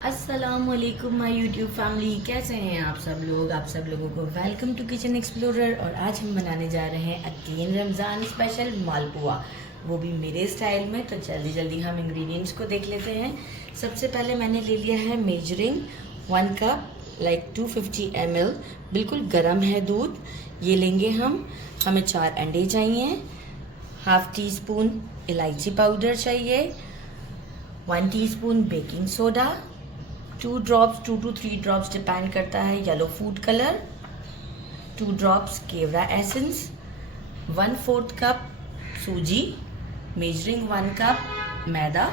अस्सलामुअलैकुम my YouTube family, कैसे हैं आप सब लोग। आप सब लोगों को वेलकम टू किचन एक्सप्लोरर। और आज हम बनाने जा रहे हैं अगेन रमज़ान स्पेशल मालपुआ, वो भी मेरे स्टाइल में। तो जल्दी जल्दी हम इंग्रेडिएंट्स को देख लेते हैं। सबसे पहले मैंने ले लिया है मेजरिंग 1 कप लाइक 250 ml, बिल्कुल गर्म है दूध। ये लेंगे हम। हमें 4 अंडे चाहिए, हाफ टी स्पून इलायची पाउडर चाहिए, 1 teaspoon baking soda, 2 to 3 drops depend करता है येलो फूड कलर, 2 ड्रॉप्स केवड़ा एसेंस, 1/4 कप सूजी, मेजरिंग 1 कप मैदा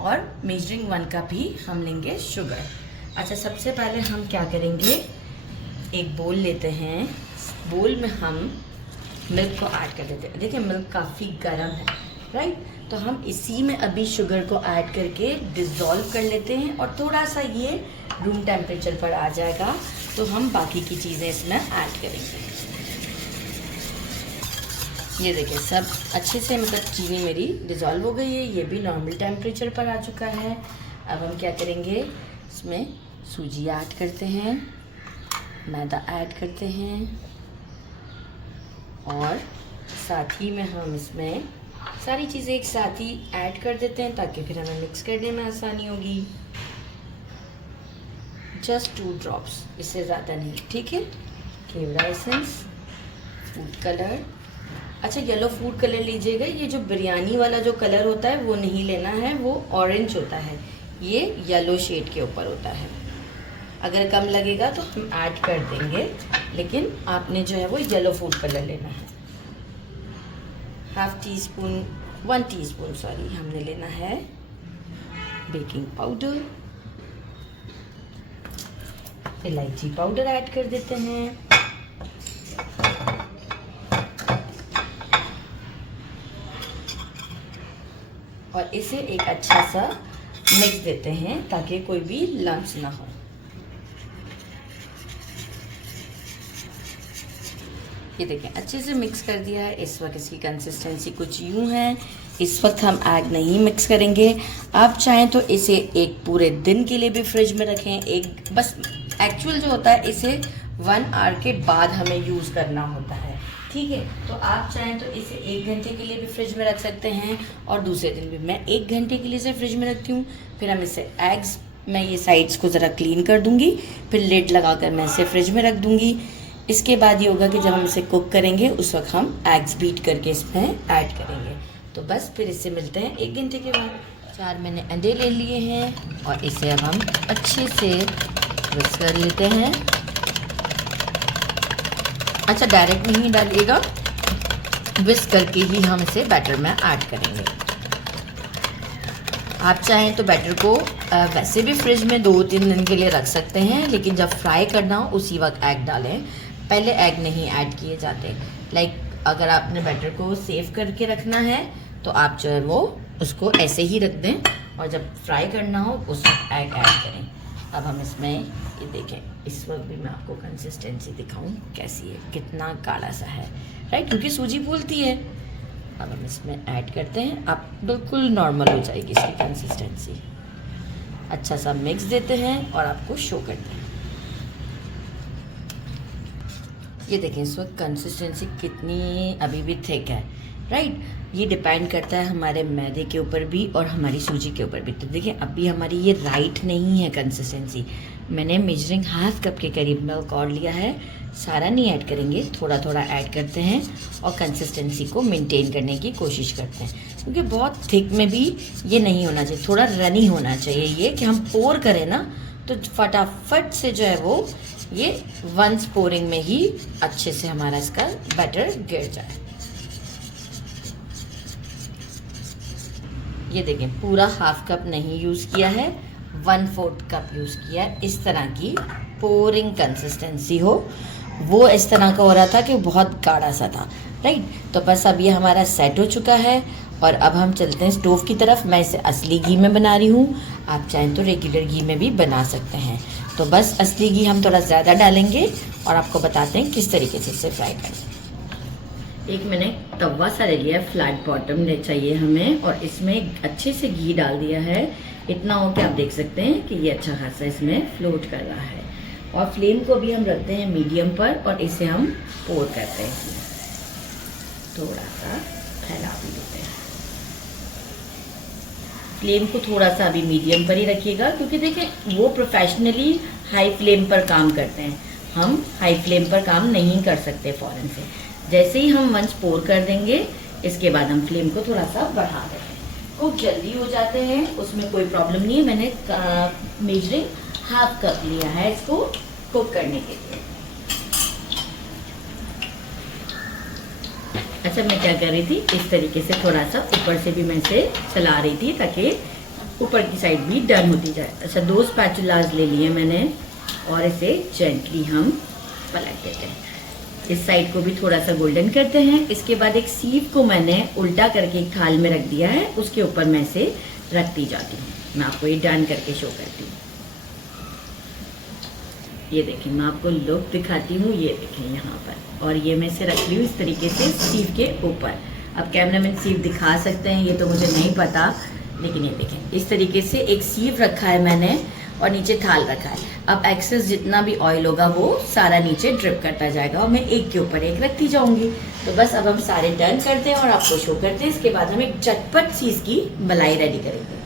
और मेजरिंग 1 कप ही हम लेंगे शुगर। अच्छा, सबसे पहले हम क्या करेंगे, एक बोल लेते हैं। बोल में हम मिल्क को ऐड कर देते हैं। देखिए मिल्क काफ़ी गर्म है, राइट। तो हम इसी में अभी शुगर को ऐड करके डिज़ोल्व कर लेते हैं और थोड़ा सा ये रूम टेम्परेचर पर आ जाएगा तो हम बाकी की चीज़ें इसमें ऐड करेंगे। ये देखिए सब अच्छे से मतलब चीनी मेरी डिज़ोल्व हो गई है, ये भी नॉर्मल टेम्परेचर पर आ चुका है। अब हम क्या करेंगे, इसमें सूजी ऐड करते हैं, मैदा ऐड करते हैं और साथ ही में हम इसमें सारी चीज़ें एक साथ ही ऐड कर देते हैं ताकि फिर हमें मिक्स करने में आसानी होगी। जस्ट 2 ड्रॉप्स, इससे ज़्यादा नहीं, ठीक है। केवड़ा एसेंस, फूड कलर। अच्छा, येलो फूड कलर लीजिएगा। ये जो बिरयानी वाला जो कलर होता है वो नहीं लेना है, वो ऑरेंज होता है, ये येलो शेड के ऊपर होता है। अगर कम लगेगा तो हम ऐड कर देंगे, लेकिन आपने जो है वो येलो फूड कलर लेना है। 1 टीस्पून हमने लेना है बेकिंग पाउडर, इलायची पाउडर ऐड कर देते हैं और इसे एक अच्छा सा मिक्स देते हैं ताकि कोई भी लम्स ना हो। ये देखें अच्छे से मिक्स कर दिया है। इस वक्त इसकी कंसिस्टेंसी कुछ यूँ है। इस वक्त हम एग नहीं मिक्स करेंगे। आप चाहें तो इसे एक पूरे दिन के लिए भी फ्रिज में रखें। एक बस एक्चुअल जो होता है इसे 1 आवर के बाद हमें यूज़ करना होता है, ठीक है। तो आप चाहें तो इसे 1 घंटे के लिए भी फ्रिज में रख सकते हैं और दूसरे दिन भी। मैं 1 घंटे के लिए इसे फ्रिज में रखती हूँ। फिर हम इसे एग्स, मैं ये साइड्स को ज़रा क्लीन कर दूँगी, फिर लिड लगा कर मैं इसे फ्रिज में रख दूँगी। इसके बाद ये होगा कि जब हम इसे कुक करेंगे उस वक्त हम एग्स बीट करके इसमें ऐड करेंगे। तो बस फिर इससे मिलते हैं 1 घंटे के बाद। 4 मैंने अंडे ले लिए हैं और इसे अब हम अच्छे से मिक्स कर लेते हैं। अच्छा, डायरेक्ट नहीं डालिएगा, विस्क करके ही हम इसे बैटर में ऐड करेंगे। आप चाहें तो बैटर को वैसे भी फ्रिज में 2-3 दिन के लिए रख सकते हैं, लेकिन जब फ्राई करना हो उसी वक्त एग डालें। पहले एग नहीं ऐड किए जाते। लाइक अगर आपने बैटर को सेव करके रखना है तो आप जो है वो उसको ऐसे ही रख दें और जब फ्राई करना हो उस वक्त एग ऐड करें। अब हम इसमें ये देखें, इस वक्त भी मैं आपको कंसिस्टेंसी दिखाऊं कैसी है, कितना गाढ़ा सा है, राइट, क्योंकि सूजी फूलती है। अब हम इसमें ऐड करते हैं, अब बिल्कुल नॉर्मल हो जाएगी इसकी कंसिस्टेंसी। अच्छा सा मिक्स देते हैं और आपको शो करते हैं। ये देखें इस वक्त कंसिस्टेंसी कितनी अभी भी थिक है, राइट। ये डिपेंड करता है हमारे मैदे के ऊपर भी और हमारी सूजी के ऊपर भी। तो देखिए अभी हमारी ये राइट नहीं है कंसिस्टेंसी। मैंने मेजरिंग 1/2 कप के करीब मिल्क और लिया है। सारा नहीं ऐड करेंगे, थोड़ा थोड़ा ऐड करते हैं और कंसिस्टेंसी को मेंटेन करने की कोशिश करते हैं, क्योंकि बहुत थिक में भी ये नहीं होना चाहिए, थोड़ा रनी होना चाहिए। ये कि हम पोर करें ना तो फटाफट से जो है वो ये वंस पोरिंग में ही अच्छे से हमारा इसका बैटर गिर जाए। ये देखें पूरा 1/2 कप नहीं यूज़ किया है, 1/4 कप यूज़ किया है। इस तरह की पोरिंग कंसिस्टेंसी हो, वो इस तरह का हो रहा था कि बहुत गाढ़ा सा था, राइट। तो बस अब ये हमारा सेट हो चुका है और अब हम चलते हैं स्टोव की तरफ। मैं इसे असली घी में बना रही हूँ, आप चाहें तो रेगुलर घी में भी बना सकते हैं। तो बस असली घी हम थोड़ा ज़्यादा डालेंगे और आपको बताते हैं किस तरीके से इसे फ्राई करें। एक मैंने तवा सा ले लिया है, फ्लैट बॉटम चाहिए हमें, और इसमें अच्छे से घी डाल दिया है। इतना हो कि आप देख सकते हैं कि ये अच्छा खासा इसमें फ्लोट कर रहा है। और फ्लेम को भी हम रखते हैं मीडियम पर, और इसे हम पोर करते हैं इसमें। थोड़ा सा फैला भी देते हैं। फ्लेम को थोड़ा सा अभी मीडियम पर ही रखिएगा, क्योंकि देखें वो प्रोफेशनली हाई फ्लेम पर काम करते हैं, हम हाई फ्लेम पर काम नहीं कर सकते फ़ौरन से। जैसे ही हम वंस पोर कर देंगे, इसके बाद हम फ्लेम को थोड़ा सा बढ़ा देते हैं। कुक जल्दी हो जाते हैं, उसमें कोई प्रॉब्लम नहीं है। मैंने मेजरिंग हाफ कप लिया है इसको कुक करने के लिए। अच्छा, मैं क्या कर रही थी, इस तरीके से थोड़ा सा ऊपर से भी मैं इसे चला रही थी ताकि ऊपर की साइड भी डन होती जाए। अच्छा, 2 स्पैचुलास ले लिए मैंने, और इसे जेंटली हम पलट देते हैं। इस साइड को भी थोड़ा सा गोल्डन करते हैं। इसके बाद एक सीव को मैंने उल्टा करके एक थाल में रख दिया है, उसके ऊपर मैं इसे रखती जाती हूँ। मैं आपको ये डन करके शो करती हूँ। ये देखें, मैं आपको लुक दिखाती हूँ। ये देखें यहाँ पर, और ये मैं इसे रख ली हूँ इस तरीके से सीव के ऊपर। अब कैमरामैन सीव दिखा सकते हैं, ये तो मुझे नहीं पता, लेकिन ये देखें इस तरीके से एक सीव रखा है मैंने, और नीचे थाल रखा है। अब एक्सेस जितना भी ऑयल होगा वो सारा नीचे ड्रिप करता जाएगा, और मैं एक के ऊपर एक रखती जाऊंगी। तो बस अब हम सारे डन करते हैं और आपको शो करते हैं। इसके बाद हम एक चटपट सी इसकी मलाई रेडी करेंगे।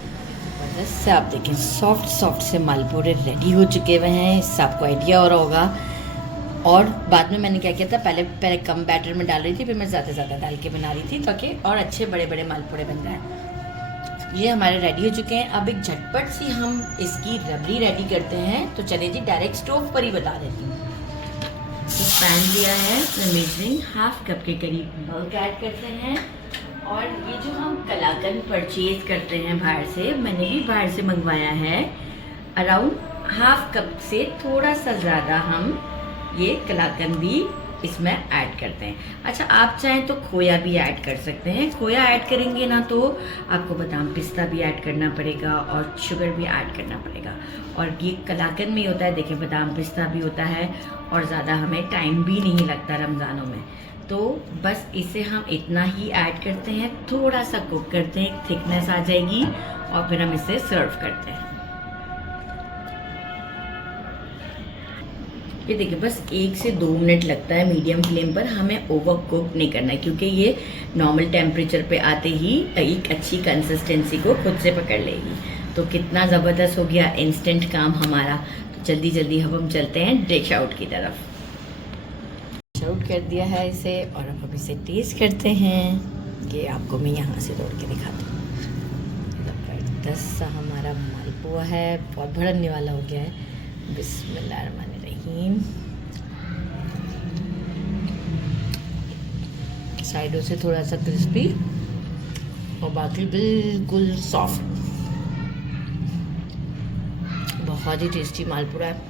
बस से आप देखें, सॉफ्ट सॉफ्ट से मालपुरे रेडी हो चुके हुए हैं। इससे आपको आइडिया हो रहा होगा। और बाद में मैंने क्या किया था, पहले कम बैटर में डाल रही थी, फिर मैं ज़्यादा डाल के बना रही थी ताकि और अच्छे बड़े बड़े मालपुरे बन जाए। ये हमारे रेडी हो चुके हैं। अब एक झटपट सी हम इसकी रबड़ी रेडी करते हैं। तो चलिए जी, डायरेक्ट स्टोव पर ही बता देती हूँ। तो पैन लिया है, मैं मेजरिंग हाफ कप के करीब मिल्क ऐड करते हैं। और ये जो हम कलाकंद परचेज करते हैं बाहर से, मैंने भी बाहर से मंगवाया है। अराउंड हाफ कप से थोड़ा सा ज़्यादा हम ये कलाकंद भी इसमें ऐड करते हैं। अच्छा, आप चाहें तो खोया भी ऐड कर सकते हैं। खोया ऐड करेंगे ना तो आपको बादाम पिस्ता भी ऐड करना पड़ेगा और शुगर भी ऐड करना पड़ेगा। और ये कलाकंद में होता है, देखिए बादाम पिस्ता भी होता है, और ज़्यादा हमें टाइम भी नहीं लगता रमज़ानों में। तो बस इसे हम इतना ही ऐड करते हैं, थोड़ा सा कुक करते हैं, थिकनेस आ जाएगी, और फिर हम इसे सर्व करते हैं। ये देखिए, बस 1 से 2 मिनट लगता है मीडियम फ्लेम पर। हमें ओवर कुक नहीं करना है, क्योंकि ये नॉर्मल टेम्परेचर पे आते ही एक अच्छी कंसिस्टेंसी को खुद से पकड़ लेगी। तो कितना ज़बरदस्त हो गया इंस्टेंट काम हमारा। तो जल्दी जल्दी अब हम चलते हैं डिश आउट की तरफ। डिश आउट कर दिया है इसे, और अब हम इसे टेस्ट करते हैं। ये आपको मैं यहाँ से तोड़ के दिखाती हूँ। ज़बरदस्त सा हमारा मालपुआ है, बहुत भड़कने वाला हो गया है। बिस्मिल्लाहिर्रहमानिर्रहीम। साइडों से थोड़ा सा क्रिस्पी और बाकी बिल्कुल सॉफ्ट। बहुत ही टेस्टी मालपुरा है,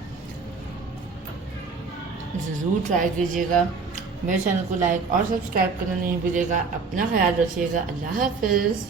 ज़रूर ट्राई कीजिएगा। मेरे चैनल को लाइक और सब्सक्राइब करना नहीं भूलिएगा। अपना ख्याल रखिएगा। अल्लाह हाफिज़।